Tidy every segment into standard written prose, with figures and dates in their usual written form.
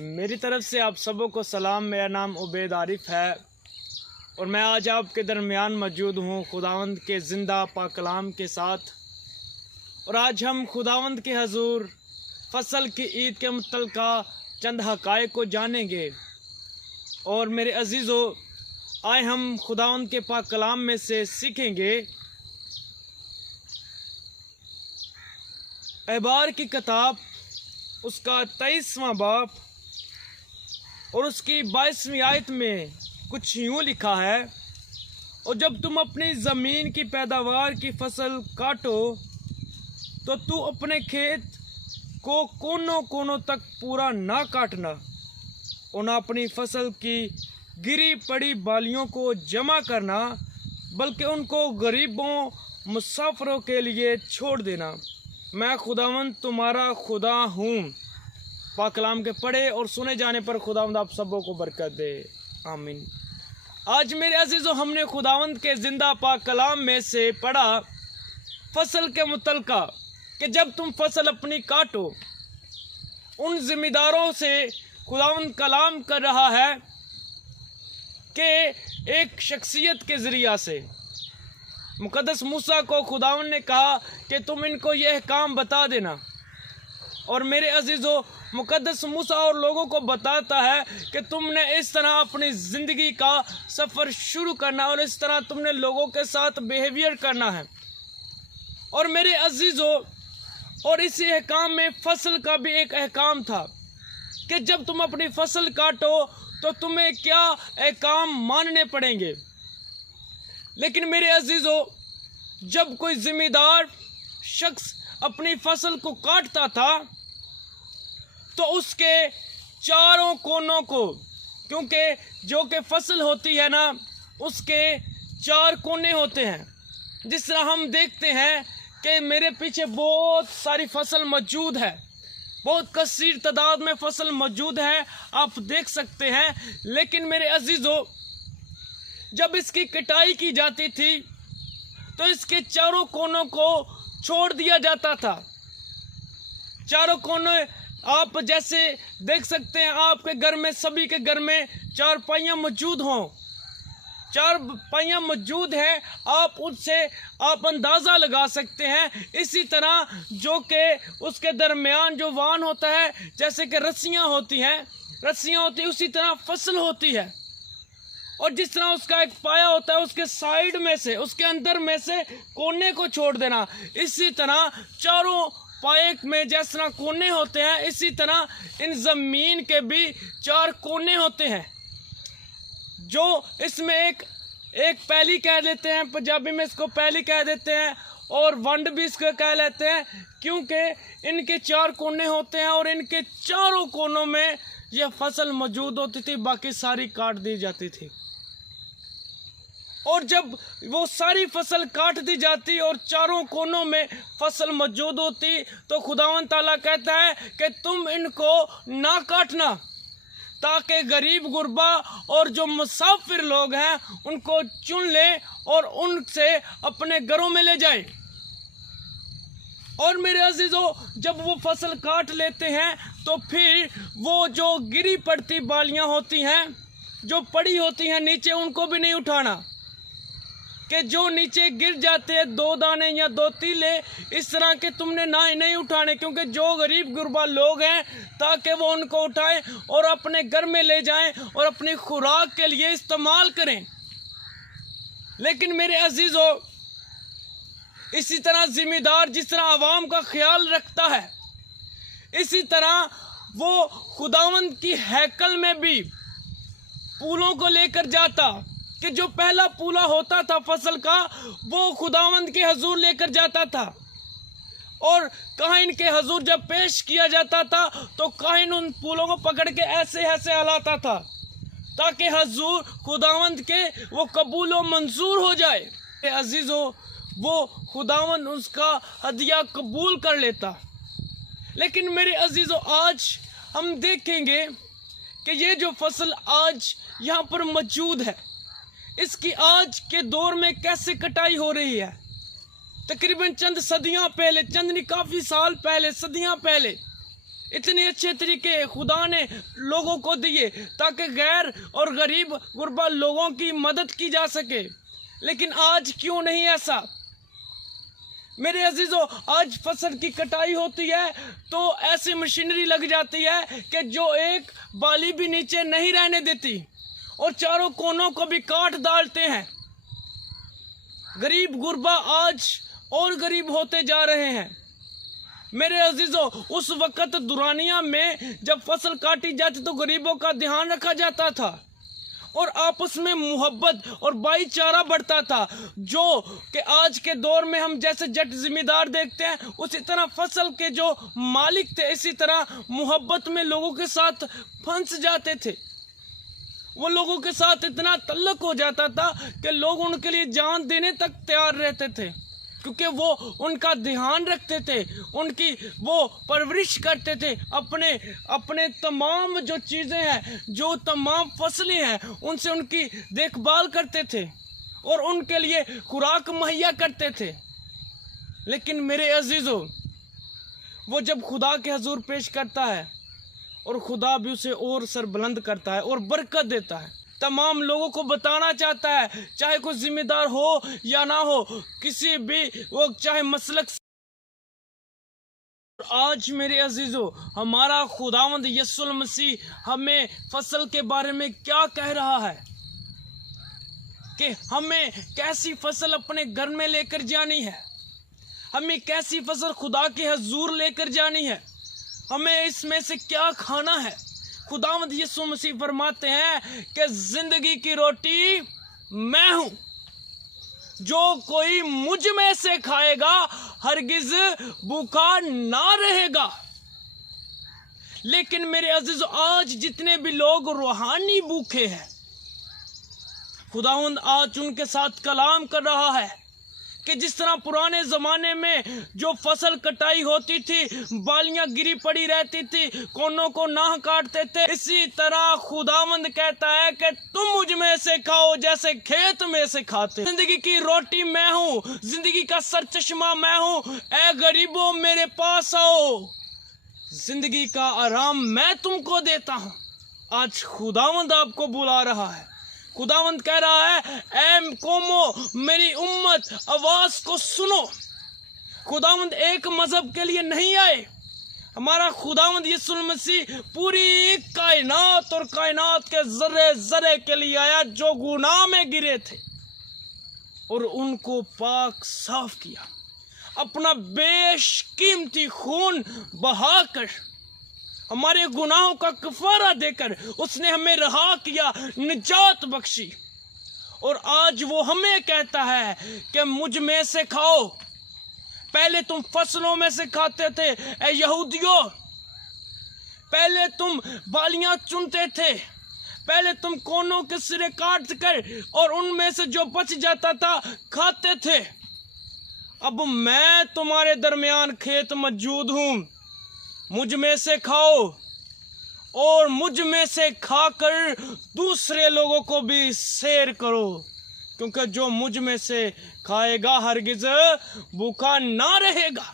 मेरी तरफ से आप सबों को सलाम। मेरा नाम उबैद आरिफ है और मैं आज आपके दरमियान मौजूद हूँ खुदावंद के ज़िंदा पाक कलाम के साथ। और आज हम खुदावंद के हजूर फसल की ईद के मुतल्लिका चंद हक़ाइक़ को जानेंगे। और मेरे अजीज़ों, आए हम खुदावंद के पाक कलाम में से सीखेंगे। एहबार की किताब उसका 23वां बाब और उसकी 22वीं आयत में कुछ यूँ लिखा है, और जब तुम अपनी ज़मीन की पैदावार की फसल काटो तो तू अपने खेत को कोनों कोनों तक पूरा ना काटना और ना अपनी फसल की गिरी पड़ी बालियों को जमा करना, बल्कि उनको गरीबों मुसाफिरों के लिए छोड़ देना। मैं खुदावंद तुम्हारा खुदा हूँ। पाक कलाम के पढ़े और सुने जाने पर खुदावंद आप सबों को बरकत दे, आमीन। आज मेरे अजीज़ों, हमने खुदावंद के ज़िंदा पाक कलाम में से पढ़ा फसल के मुतल्लिका कि जब तुम फसल अपनी काटो। उन ज़िम्मेदारों से खुदावंद कलाम कर रहा है कि एक शख्सियत के ज़रिया से मुक़द्दस मूसा को खुदावंद ने कहा कि तुम इनको यह काम बता देना। और मेरे अजीज़ों, मुक़द्दस मूसा और लोगों को बताता है कि तुमने इस तरह अपनी ज़िंदगी का सफ़र शुरू करना और इस तरह तुमने लोगों के साथ बिहेवियर करना है। और मेरे अजीज़ों, और इस अहकाम में फसल का भी एक अहकाम था कि जब तुम अपनी फसल काटो तो तुम्हें क्या अहकाम मानने पड़ेंगे। लेकिन मेरे अजीज़ों, जब कोई ज़िम्मेदार शख्स अपनी फसल को काटता था तो उसके चारों कोनों को, क्योंकि जो कि फसल होती है ना, उसके 4 कोने होते हैं। जिस तरह हम देखते हैं कि मेरे पीछे बहुत सारी फसल मौजूद है, बहुत कसीर तादाद में फसल मौजूद है, आप देख सकते हैं। लेकिन मेरे अजीज़ों, जब इसकी कटाई की जाती थी तो इसके चारों कोनों को छोड़ दिया जाता था। चारों कोने आप जैसे देख सकते हैं, आपके घर में, सभी के घर में 4 पहियाँ मौजूद हों, 4 पहियाँ मौजूद है, आप उससे आप अंदाज़ा लगा सकते हैं। इसी तरह जो कि उसके दरमियान जो वाहन होता है, जैसे कि रस्सियाँ होती हैं, उसी तरह फसल होती है। और जिस तरह उसका एक पाया होता है, उसके साइड में से, उसके अंदर में से कोने को छोड़ देना, इसी तरह चारों पाए में जिस तरह कोने होते हैं, इसी तरह इन ज़मीन के भी 4 कोने होते हैं। जो इसमें एक पैली कह देते हैं, पंजाबी में इसको पैली कह देते हैं, और वंड भी इसको कह लेते हैं, क्योंकि इनके 4 कोने होते हैं और इनके चारों कोनों में यह फसल मौजूद होती थी, बाकी सारी काट दी जाती थी। और जब वो सारी फसल काट दी जाती और चारों कोनों में फसल मौजूद होती तो खुदावंद ताला कहता है कि तुम इनको ना काटना, ताकि गरीब गुरबा और जो मुसाफिर लोग हैं उनको चुन ले और उनसे अपने घरों में ले जाए। और मेरे अजीज़ों, जब वो फसल काट लेते हैं तो फिर वो जो गिरी पड़ती बालियां होती हैं, जो पड़ी होती हैं नीचे, उनको भी नहीं उठाना, कि जो नीचे गिर जाते हैं 2 दाने या 2 तीले, इस तरह के तुमने ना ही नहीं उठाने, क्योंकि जो गरीब गुरबा लोग हैं, ताकि वो उनको उठाएं और अपने घर में ले जाएं और अपनी खुराक के लिए इस्तेमाल करें। लेकिन मेरे अजीज़ों, इसी तरह ज़िम्मेदार जिस तरह आवाम का ख्याल रखता है, इसी तरह वो खुदावंद की हैकल में भी फूलों को लेकर जाता, कि जो पहला पूला होता था फसल का, वो खुदावंद के हजूर लेकर जाता था। और काहिन के हजूर जब पेश किया जाता था तो काहिन उन फूलों को पकड़ के ऐसे ऐसे हिलाता था, ताकि हजूर खुदावंद के वो कबूल व मंजूर हो जाए। अजीज़ों, वो खुदावंद उसका हदिया कबूल कर लेता। लेकिन मेरे अजीज़ों, आज हम देखेंगे कि ये जो फसल आज यहाँ पर मौजूद है, इसकी आज के दौर में कैसे कटाई हो रही है। तकरीबन चंद सदियां पहले, चंद नहीं काफ़ी साल पहले, सदियां पहले इतने अच्छे तरीके खुदा ने लोगों को दिए ताकि गैर और गरीब गुरबा लोगों की मदद की जा सके। लेकिन आज क्यों नहीं ऐसा? मेरे अजीजों, आज फसल की कटाई होती है तो ऐसी मशीनरी लग जाती है कि जो एक बाली भी नीचे नहीं रहने देती और चारों कोनों को भी काट डालते हैं। गरीब गुरबा आज और गरीब होते जा रहे हैं। मेरे अजीजों, उस वक़्त दुरानिया में जब फसल काटी जाती तो गरीबों का ध्यान रखा जाता था और आपस में मोहब्बत और भाईचारा बढ़ता था, जो कि आज के दौर में हम जैसे जट जिम्मेदार देखते हैं, उसी तरह फसल के जो मालिक थे इसी तरह मोहब्बत में लोगों के साथ फंस जाते थे। वो लोगों के साथ इतना तल्लक हो जाता था कि लोग उनके लिए जान देने तक तैयार रहते थे, क्योंकि वो उनका ध्यान रखते थे, उनकी वो परवरिश करते थे, अपने तमाम जो चीज़ें हैं, जो तमाम फसलें हैं, उनसे उनकी देखभाल करते थे और उनके लिए खुराक मुहैया करते थे। लेकिन मेरे अजीज़ों, वो जब खुदा के हजूर पेश करता है और खुदा भी उसे और सरबुलंद करता है और बरकत देता है, तमाम लोगों को बताना चाहता है, चाहे कोई जिम्मेदार हो या ना हो, किसी भी वो चाहे मसलक। आज मेरे अजीजों, हमारा खुदावंद यीशु मसीह हमें फसल के बारे में क्या कह रहा है कि हमें कैसी फसल अपने घर में लेकर जानी है, हमें कैसी फसल खुदा के हजूर लेकर जानी है, हमें इसमें से क्या खाना है। खुदावंद यीशु मसीह फरमाते हैं कि जिंदगी की रोटी मैं हूं, जो कोई मुझ में से खाएगा हरगिज भूखा ना रहेगा। लेकिन मेरे अजीजों, आज जितने भी लोग रूहानी भूखे हैं, खुदावंद आज उनके साथ कलाम कर रहा है कि जिस तरह पुराने ज़माने में जो फसल कटाई होती थी, बालियां गिरी पड़ी रहती थी, कोनों को नाह काटते थे, इसी तरह खुदावंद कहता है कि तुम मुझ में से खाओ जैसे खेत में से खाते। जिंदगी की रोटी मैं हूँ, जिंदगी का सरचश्मा मैं हूँ। ऐ गरीबों मेरे पास आओ, जिंदगी का आराम मैं तुमको देता हूँ। आज खुदावंद आपको बुला रहा है। खुदावंद कह रहा है, ऐ कौमो मेरी उम्मत आवाज को सुनो। खुदावंद एक मजहब के लिए नहीं आए, हमारा खुदावंद यीशु मसीह पूरी कायनात और कायनात के जर्रे जर्रे के लिए आया जो गुनाह में गिरे थे और उनको पाक साफ किया, अपना बेशकीमती खून बहाकर हमारे गुनाहों का कफारा देकर उसने हमें रहा किया, निजात बख्शी। और आज वो हमें कहता है कि मुझ में से खाओ। पहले तुम फसलों में से खाते थे ऐ यहूदियों, पहले तुम बालियां चुनते थे, पहले तुम कोनों के सिरे काट कर और उनमें से जो बच जाता था खाते थे। अब मैं तुम्हारे दरमियान खेत मौजूद हूं, मुझ में से खाओ और मुझ में से खाकर दूसरे लोगों को भी शेयर करो, क्योंकि जो मुझ में से खाएगा हरगिज भूखा ना रहेगा।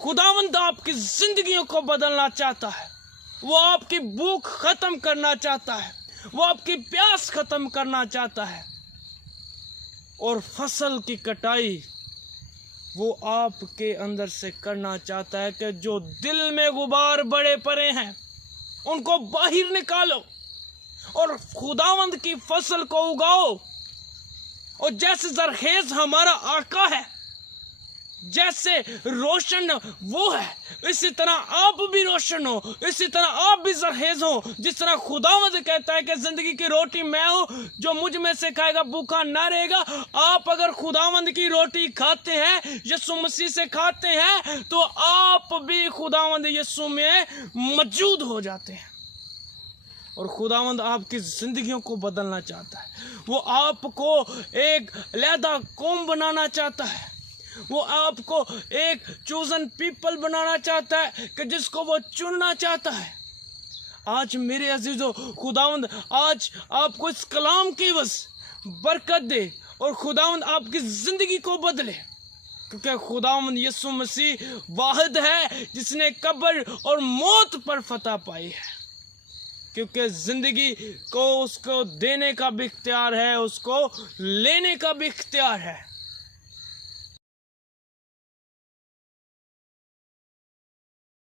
खुदावंद आपकी जिंदगियों को बदलना चाहता है, वो आपकी भूख खत्म करना चाहता है, वो आपकी प्यास खत्म करना चाहता है। और फसल की कटाई वो आपके अंदर से करना चाहता है कि जो दिल में गुबार बड़े पड़े हैं उनको बाहर निकालो और खुदावंद की फसल को उगाओ। और जैसे जरखेज हमारा आका है, जैसे रोशन वो है, इसी तरह आप भी रोशन हो, इसी तरह आप भी जरखेज हो। जिस तरह खुदावंद कहता है कि जिंदगी की रोटी मैं हूं, जो मुझ में से खाएगा भूखा ना रहेगा। आप अगर खुदावंद की रोटी खाते हैं, यीशु मसीह से खाते हैं, तो आप भी खुदावंद यीशु में मौजूद हो जाते हैं। और खुदावंद आपकी जिंदगियों को बदलना चाहता है, वो आपको एक अलहदा कौम बनाना चाहता है, वो आपको एक चूजन पीपल बनाना चाहता है कि जिसको वो चुनना चाहता है। आज मेरे अजीजों, खुदावंद आज आपको इस कलाम की बस बरकत दे और खुदावंद आपकी जिंदगी को बदले। क्योंकि खुदावंद यीशु मसीह वाहिद है जिसने कब्र और मौत पर फतह पाई है। क्योंकि ज़िंदगी को उसको देने का भी इख्तियार है, उसको लेने का भी इख्तियार है।